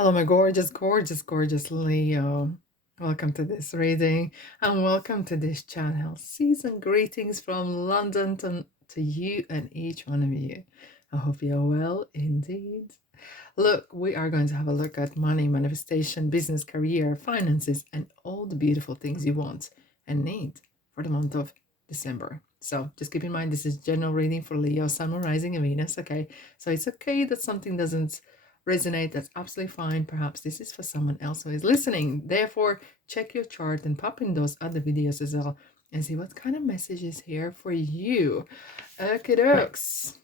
Hello, my gorgeous, gorgeous, gorgeous Leo. Welcome to this reading and welcome to this channel. Season greetings from London to you and each one of you. I hope you're well indeed. Look, we are going to have a look at money, manifestation, business, career, finances, and all the beautiful things you want and need for the month of December. So just keep in mind, this is general reading for Leo, Sun, Moon, Rising, and Venus, okay? So it's okay that something doesn't resonate. That's absolutely fine. Perhaps this is for someone else who is listening. Therefore, check your chart and pop in those other videos as well and see what kind of message is here for you. Okay, dokes.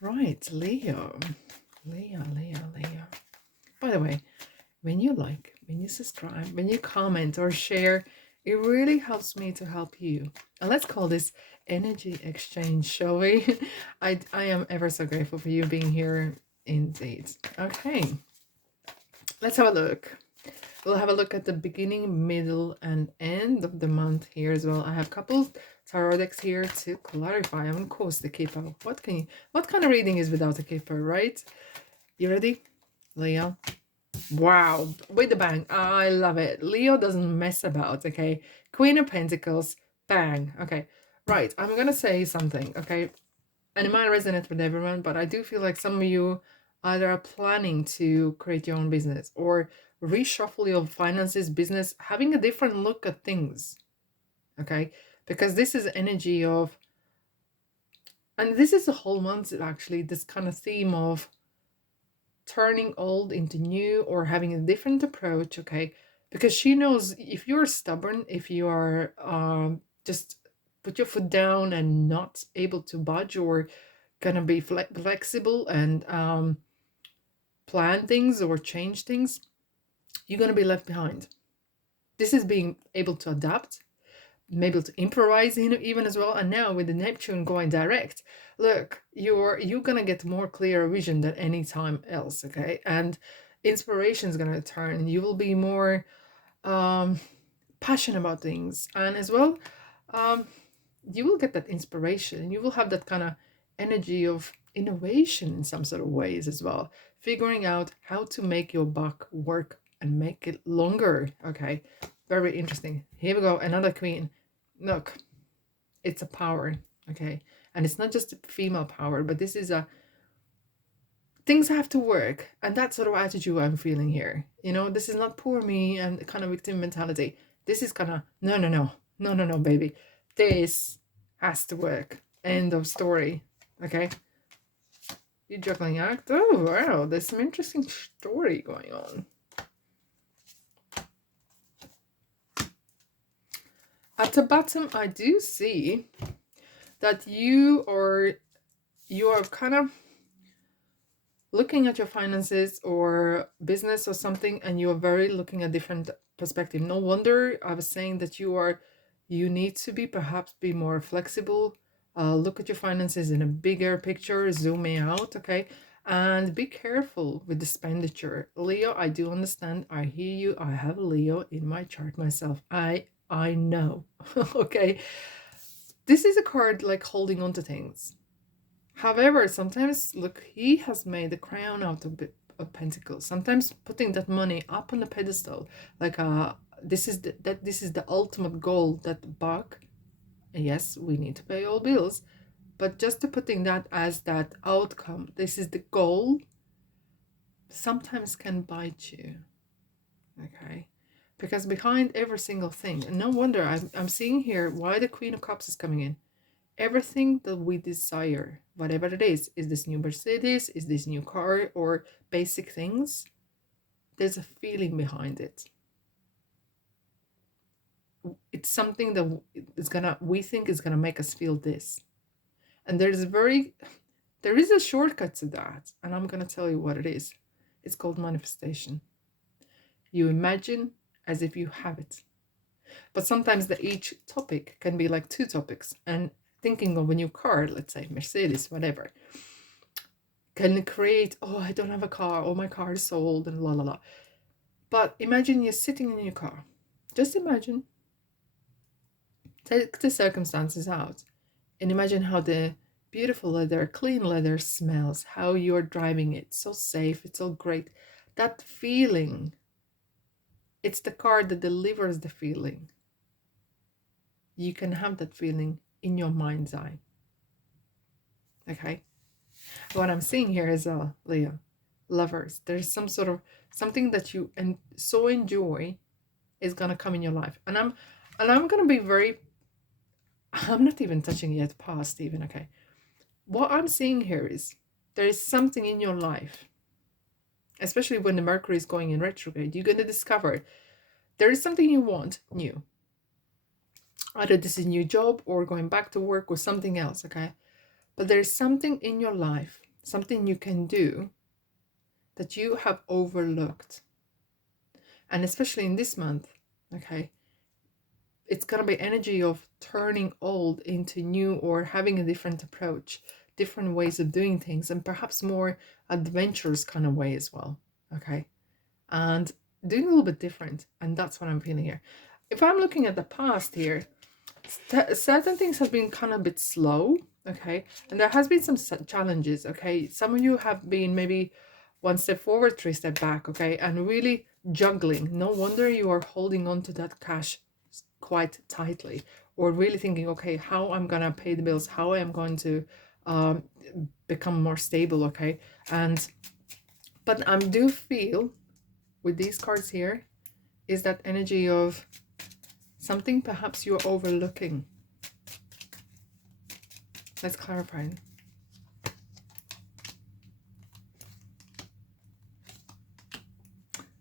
Right, Leo. Leo. By the way, when you like, when you subscribe, when you comment or share, it really helps me to help you. And let's call this energy exchange, shall we? I am ever so grateful for you being here indeed. Okay, let's have a look. We'll have a look at the beginning, middle, and end of the month here as well. I have a couple tarot decks here to clarify. And of course, the keeper. What kind of reading is without a keeper, right? You ready, Leo? Wow, with the bang. I love it. Leo doesn't mess about, okay? Queen of Pentacles, bang. Okay, right. I'm gonna say something, okay? And it might resonate with everyone, but I do feel like some of you either are planning to create your own business or reshuffle your finances, business, having a different look at things, okay? Because this is energy of, and this is the whole month actually, this kind of theme of turning old into new or having a different approach, okay? Because she knows if you're stubborn, if you are just put your foot down and not able to budge or gonna be flexible and plan things or change things, you're gonna be left behind. This is being able to adapt, able to improvise even as well. And now with the Neptune going direct, look, you're gonna get more clear vision than any time else, okay? And inspiration is gonna turn. You will be more passionate about things, and as well, you will get that inspiration. You will have that kind of energy of innovation in some sort of ways as well, figuring out how to make your buck work and make it longer. Okay, very interesting. Here we go, another queen. Look, it's a power, okay? And it's not just a female power, but this is a things have to work. And that sort of attitude I'm feeling here. You know, this is not poor me and kind of victim mentality. This is kind of no, baby. This has to work. End of story. Okay. You juggling act. Oh wow, there's some interesting story going on. At the bottom, I do see that you are kind of looking at your finances or business or something, and you are very looking at different perspective. No wonder I was saying that you need to perhaps be more flexible. Look at your finances in a bigger picture, zooming out, okay? And be careful with expenditure. Leo, I do understand. I hear you. I have Leo in my chart myself. I know. Okay. This is a card like holding on to things. However, sometimes look, he has made the crown out of pentacles. Sometimes putting that money up on the pedestal, like this is the ultimate goal. That buck. Yes, we need to pay all bills, but just to putting that as that outcome, this is the goal. Sometimes can bite you. Okay, because behind every single thing, and no wonder I'm seeing here why the Queen of Cups is coming in. Everything that we desire, whatever it is this new Mercedes, is this new car, or basic things, there's a feeling behind it. It's something that we think is gonna make us feel this. And there is a shortcut to that, and I'm gonna tell you what it is. It's called manifestation. You imagine as if you have it. But sometimes each topic can be like two topics, and thinking of a new car, let's say Mercedes, whatever, can create, oh, I don't have a car, oh, my car is sold, and la la la. But imagine you're sitting in your car. Just imagine. Take the circumstances out. And imagine how the beautiful leather, clean leather smells, how you're driving it. So safe, it's all great. that feeling, it's the card that delivers the feeling. You can have that feeling in your mind's eye. Okay? What I'm seeing here is Leo, lovers. There's some sort of something that you so enjoy is gonna come in your life. And I'm gonna be very, I'm not even touching yet past even, okay? What I'm seeing here is there is something in your life, especially when the Mercury is going in retrograde, you're gonna discover there is something you want new. Either this is a new job or going back to work or something else, okay? But there's something in your life, something you can do that you have overlooked. And especially in this month, okay, it's going to be energy of turning old into new or having a different approach, different ways of doing things, and perhaps more adventurous kind of way as well, okay? And doing a little bit different. And that's what I'm feeling here. If I'm looking at the past here, certain things have been kind of a bit slow, okay? And there has been some challenges, okay? Some of you have been maybe one step forward, 3 steps back, okay? And really juggling. No wonder you are holding on to that cash quite tightly, or really thinking, okay, how I'm gonna pay the bills, how I'm going to become more stable, okay? But I do feel with these cards here is that energy of something perhaps you're overlooking. Let's clarify.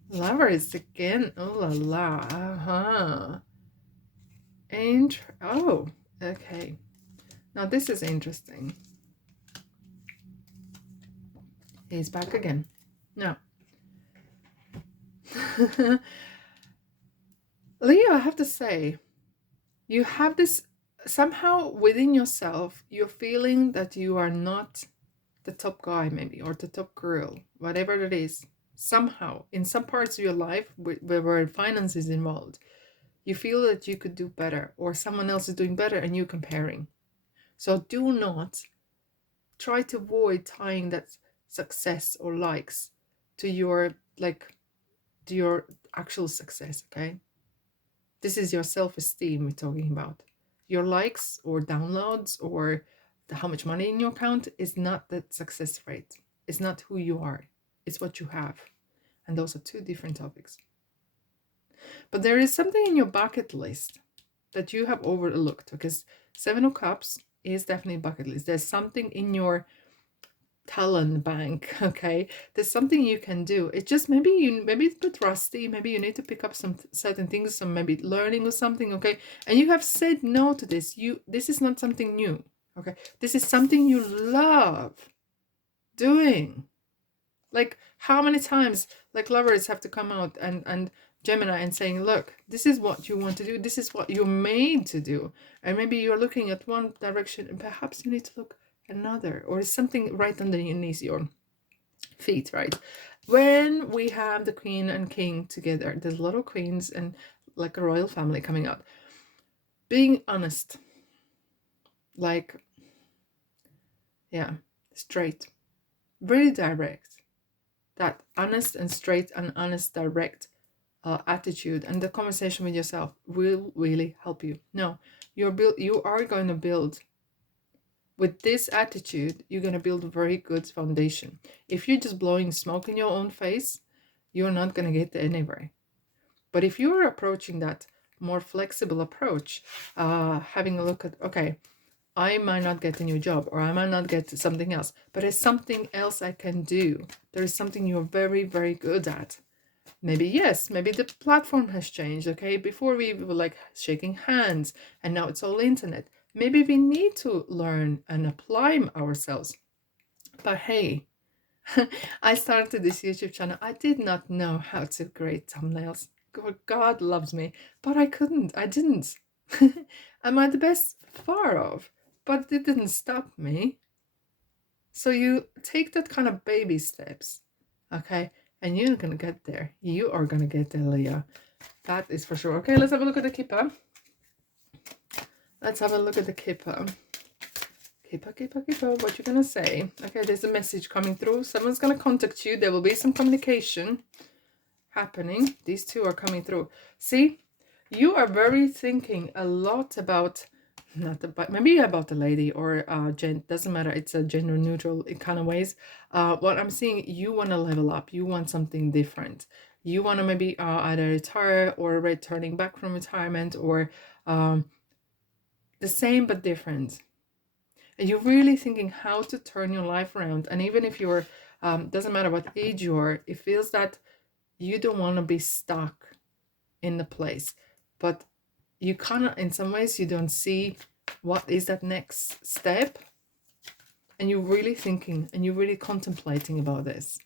Lovers again. Oh la la. Oh, okay. Now this is interesting. He's back again. Now, Leo, I have to say, you have this somehow within yourself, you're feeling that you are not the top guy, maybe, or the top girl, whatever it is. Somehow, in some parts of your life where finance is involved, you feel that you could do better, or someone else is doing better and you're comparing. So do not try to avoid tying that success or likes to your actual success, okay? This is your self-esteem we're talking about. Your likes or downloads or how much money in your account is not the success rate. It's not who you are. It's what you have. And those are two different topics. But there is something in your bucket list that you have overlooked, because 7 of Cups is definitely bucket list. There's something in your talent bank, okay? There's something you can do. It just maybe it's a bit rusty. Maybe you need to pick up some certain things, some maybe learning or something, okay? And you have said no to this. This is not something new, okay? This is something you love doing. Like, how many times like lovers have to come out and Gemini and saying, look, this is what you want to do, this is what you're made to do, and maybe you're looking at one direction and perhaps you need to look another, or something right underneath your feet, right? When we have the Queen and King together, there's a lot of queens and like a royal family coming out. Being honest, like, yeah, straight, very direct. That honest and straight and honest, direct attitude and the conversation with yourself will really help you. No, you are going to build with this attitude. You're going to build a very good foundation. If you're just blowing smoke in your own face, you're not going to get anywhere. But if you're approaching that more flexible approach, having a look at, okay, I might not get a new job, or I might not get something else, but there's something else I can do. There is something you're very, very good at. Maybe, yes, maybe the platform has changed, okay? Before we were like shaking hands and now it's all internet. Maybe we need to learn and apply ourselves. But hey, I started this YouTube channel. I did not know how to create thumbnails. God loves me, but I didn't. Am I the best? Far off. But it didn't stop me. So you take that kind of baby steps, okay? And you're gonna get there. You are gonna get there, Leah. That is for sure. Okay, let's have a look at the Kippa. Let's have a look at the Kippa. Keep up, keep up, keep up. What you gonna say? Okay, there's a message coming through. Someone's gonna contact you. There will be some communication happening. These two are coming through. See, you are very thinking a lot about, not about, maybe about a lady or gent, doesn't matter. It's a gender neutral in kind of ways. What I'm seeing, you want to level up. You want something different. You want to maybe either retire or returning back from retirement, or the same but different. And you're really thinking how to turn your life around. And even if you're, doesn't matter what age you are, it feels that you don't want to be stuck in the place. But you kind of, in some ways, you don't see what is that next step. And you're really thinking and you're really contemplating about this.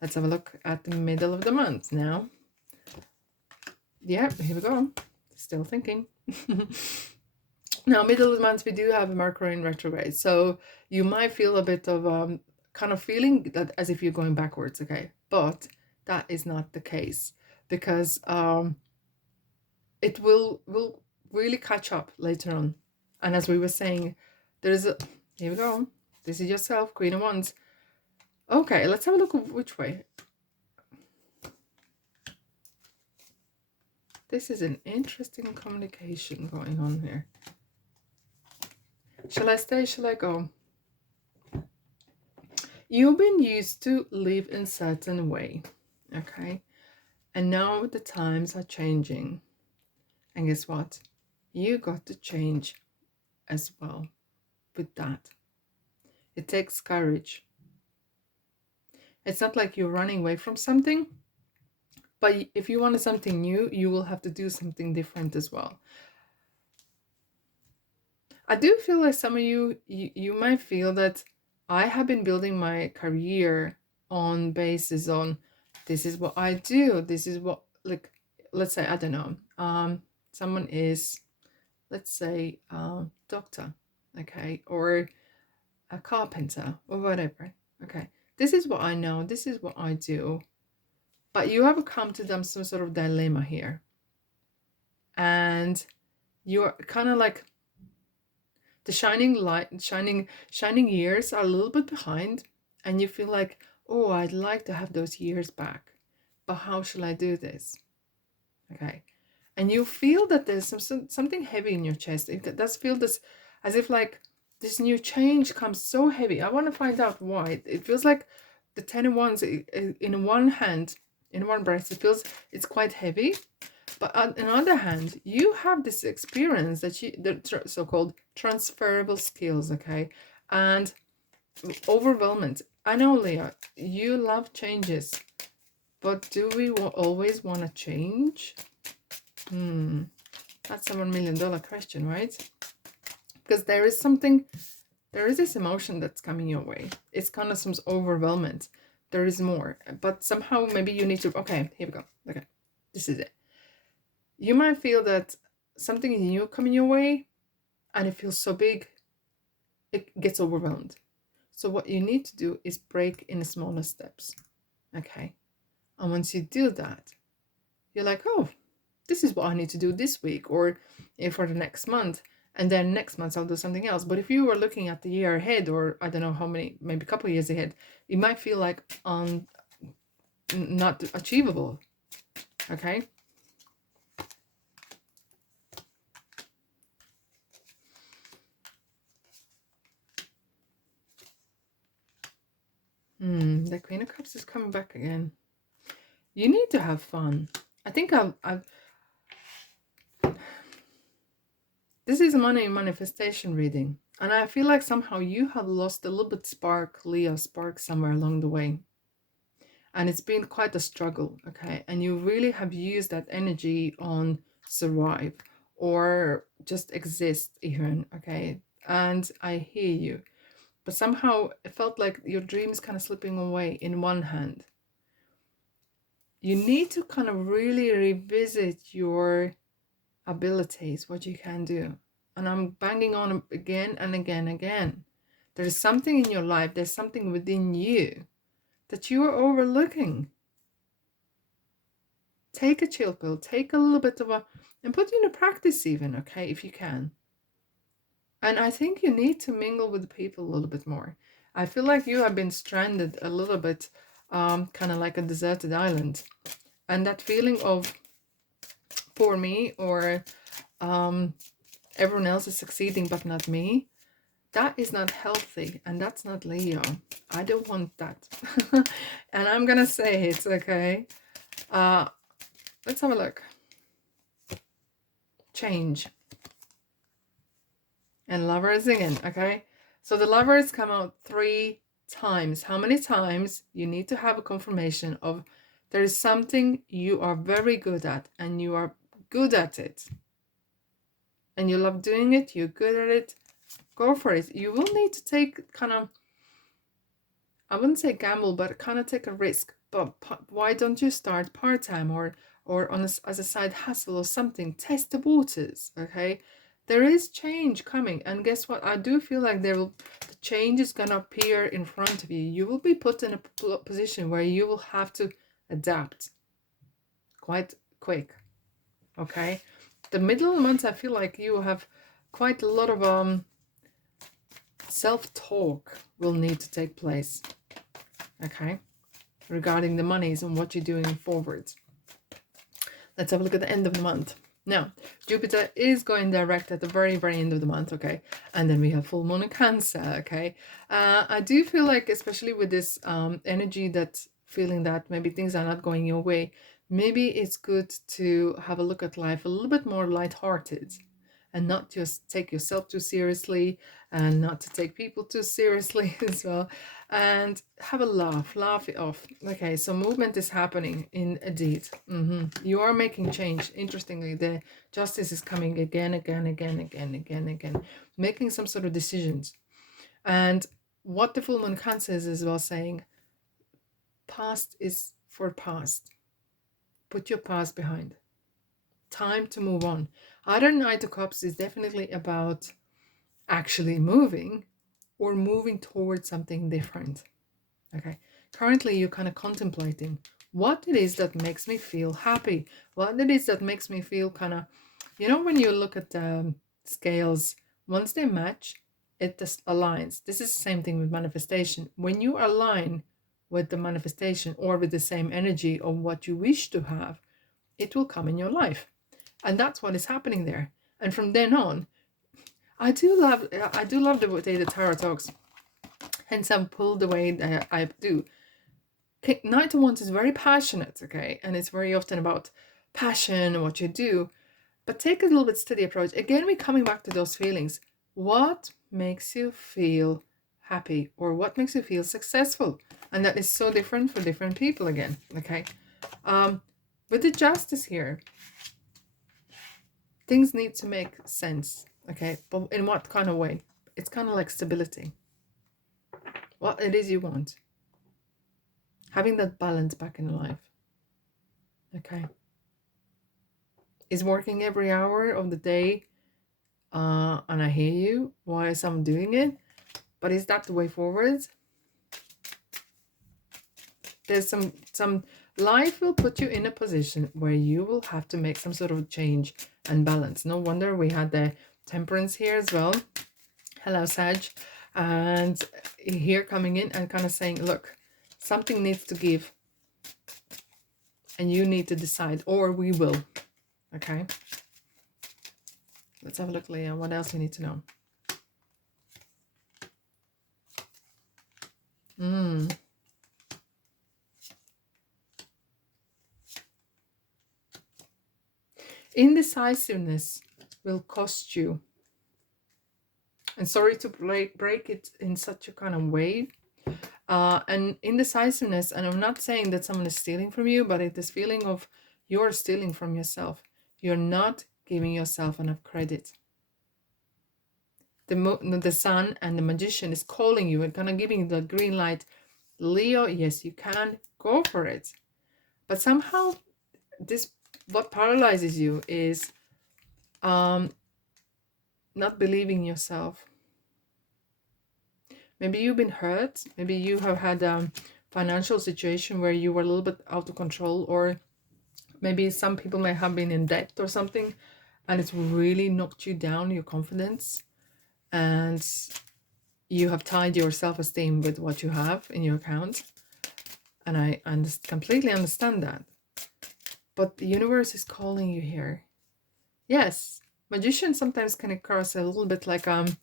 Let's have a look at the middle of the month now. Yeah, here we go. Still thinking. Now, middle of the month, we do have Mercury in retrograde. So you might feel a bit of kind of feeling that as if you're going backwards, okay? But that is not the case, because it will really catch up later on. And as we were saying, there's a, here we go. This is yourself, Queen of Wands. Okay, let's have a look at which way. This is an interesting communication going on here. Shall I stay? Shall I go? You've been used to live in a certain way, okay? And now the times are changing. And guess what? You got to change as well with that. It takes courage. It's not like you're running away from something, but if you wanted something new, you will have to do something different as well. I do feel like some of you might feel that I have been building my career on basis on, this is what I do. This is what, like, let's say, I don't know, someone is, let's say, doctor, okay, or a carpenter or whatever, okay. This is what I know. This is what I do. But you have come to them some sort of dilemma here. And you're kind of like, the shining light, shining years are a little bit behind, and you feel like, oh, I'd like to have those years back, but how shall I do this? Okay, and you feel that there's something heavy in your chest. It does feel this, as if like this new change comes so heavy. I want to find out why. It feels like the 10 of Wands in one hand, in one breath, it feels it's quite heavy. But on the other hand, you have this experience that the so-called transferable skills, okay? And overwhelmment. I know, Leah, you love changes, but do we always want to change? That's a $1 million question, right? Because there is this emotion that's coming your way. It's kind of some overwhelmment. There is more, but somehow maybe you need to, okay, here we go. Okay, this is it. You might feel that something new coming your way and it feels so big, it gets overwhelmed. So what you need to do is break in smaller steps, okay? And once you do that, you're like, oh, this is what I need to do this week or for the next month. And then next month I'll do something else. But if you were looking at the year ahead, or I don't know how many, maybe a couple of years ahead, it might feel like not achievable, okay? The Queen of Cups is coming back again. You need to have fun. I think this is a money manifestation reading. And I feel like somehow you have lost a little bit spark somewhere along the way. And it's been quite a struggle, okay? And you really have used that energy on survive or just exist even, okay? And I hear you. But somehow it felt like your dream is kind of slipping away in one hand. You need to kind of really revisit your abilities, what you can do. And I'm banging on again and again and again. There's something in your life, there's something within you that you are overlooking. Take a chill pill, take a little bit of and put it into practice even, okay, if you can. And I think you need to mingle with people a little bit more. I feel like you have been stranded a little bit, kind of like a deserted island. And that feeling of poor me, or um, everyone else is succeeding but not me, that is not healthy, and that's not Leo. I don't want that. And I'm gonna say it's okay. Let's have a look. Change. And Lovers again, okay? So the Lovers come out 3 times. How many times? You need to have a confirmation of there is something you are very good at, and you are good at it. And you love doing it, you're good at it. Go for it. You will need to take kind of, I wouldn't say gamble, but kind of take a risk. But why don't you start part-time, or on as a side hustle or something? Test the waters, okay? There is change coming, and guess what? I do feel like the change is gonna appear in front of you. You will be put in a position where you will have to adapt quite quick, okay? The middle of the month, I feel like you have quite a lot of self-talk will need to take place, okay, regarding the monies and what you're doing forward. Let's have a look at the end of the month. Now, Jupiter is going direct at the very, very end of the month, okay? And then we have full moon in Cancer, okay? I do feel like, especially with this energy, that feeling that maybe things are not going your way, maybe it's good to have a look at life a little bit more lighthearted, and not just take yourself too seriously, and not to take people too seriously as well, and have a laugh it off. Okay, so movement is happening in a deed. You are making change. Interestingly, the justice is coming again, making some sort of decisions. And what the full moon Cancer is as well saying, past is for past. Put your past behind. Time to move on. Other Knight of Cups is definitely about actually moving, or moving towards something different. Okay, currently you're kind of contemplating what it is that makes me feel happy, what it is that makes me feel kind of, when you look at the scales, once they match, it just aligns. This is the same thing with manifestation. When you align with the manifestation, or with the same energy of what you wish to have, it will come in your life. And that's what is happening there. And from then on, I do love the way the tarot talks. Hence I'm pulled the way that I do. Knight of Wands is very passionate, okay? And it's very often about passion and what you do. But take a little bit steady approach. Again, we're coming back to those feelings. What makes you feel happy, or what makes you feel successful? And that is so different for different people again, okay? With the Justice here, things need to make sense, okay? But in what kind of way? It's kind of like stability. What it is you want. Having that balance back in life, okay? Is working every hour of the day, and I hear you, why is I'm doing it? But is that the way forward? There's some life will put you in a position where you will have to make some sort of change and balance. No wonder we had the Temperance here as well. Hello, Sag. And here coming in and kind of saying, look, something needs to give, and you need to decide, or we will. Okay. Let's have a look, Leah. What else you need to know? Indecisiveness will cost you. And sorry to break it in such a kind of way. And indecisiveness, and I'm not saying that someone is stealing from you, but it's this feeling of you're stealing from yourself. You're not giving yourself enough credit. The Sun and the Magician is calling you and kind of giving you the green light. Leo, yes, you can go for it. But somehow what paralyzes you is not believing in yourself. Maybe you've been hurt. Maybe you have had a financial situation where you were a little bit out of control, or maybe some people may have been in debt or something, and it's really knocked you down, your confidence. and you have tied your self-esteem with what you have in your account, and I completely understand that. But the universe is calling you here. Yes, magician sometimes can cross a little bit like um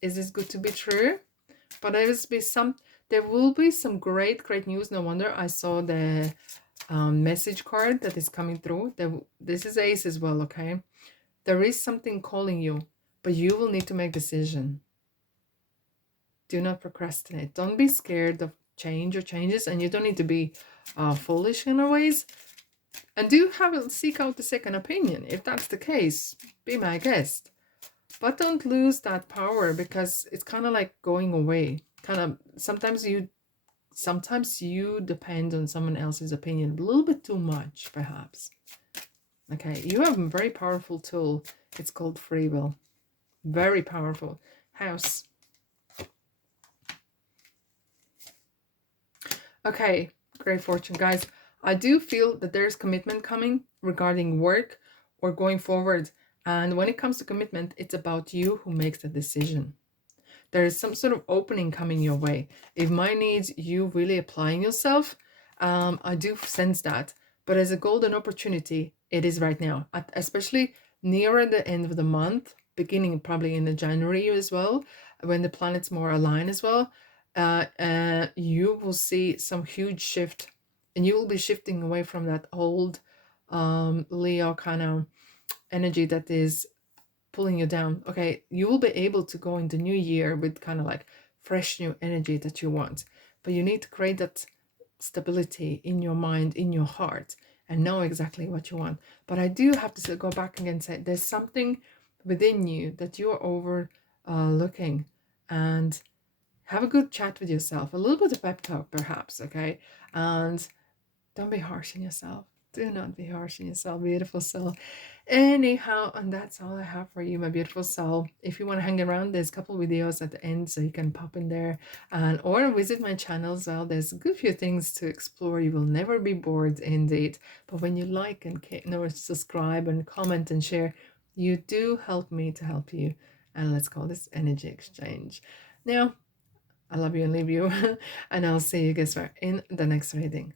is this good to be true? But there will be some great news. No wonder I saw the message card that is coming through. This is ace as well, okay? There is something calling you, but you will need to make decision. Do not procrastinate. Don't be scared of change or changes, and you don't need to be foolish in a ways. And seek out the second opinion. If that's the case, be my guest. But don't lose that power, because it's kind of like going away. Kind of sometimes you depend on someone else's opinion a little bit too much, perhaps. Okay, you have a very powerful tool. It's called free will. Very powerful. House. Okay, great fortune, guys. I do feel that there's commitment coming regarding work or going forward. And when it comes to commitment, it's about you who makes the decision. There is some sort of opening coming your way. It might need you really applying yourself. I do sense that. But as a golden opportunity, it is right now, especially nearer the end of the month, beginning probably in the January as well, when the planets more align as well. You will see some huge shift, and you will be shifting away from that old Leo kind of energy that is pulling you down. Okay, you will be able to go in the new year with kind of like fresh new energy that you want, but you need to create that stability in your mind, in your heart, and know exactly what you want. But I do have to go back again and say there's something within you that you are overlooking, and have a good chat with yourself, a little bit of pep talk perhaps, okay? And don't be harsh on yourself. Do not be harsh on yourself, beautiful soul. Anyhow, and that's all I have for you, my beautiful soul. If you want to hang around, there's a couple videos at the end, so you can pop in there and or visit my channel as well. There's a good few things to explore. You will never be bored, indeed. But when you like and subscribe and comment and share, you do help me to help you. And let's call this energy exchange. Now, I love you and leave you, and I'll see you guys in the next reading.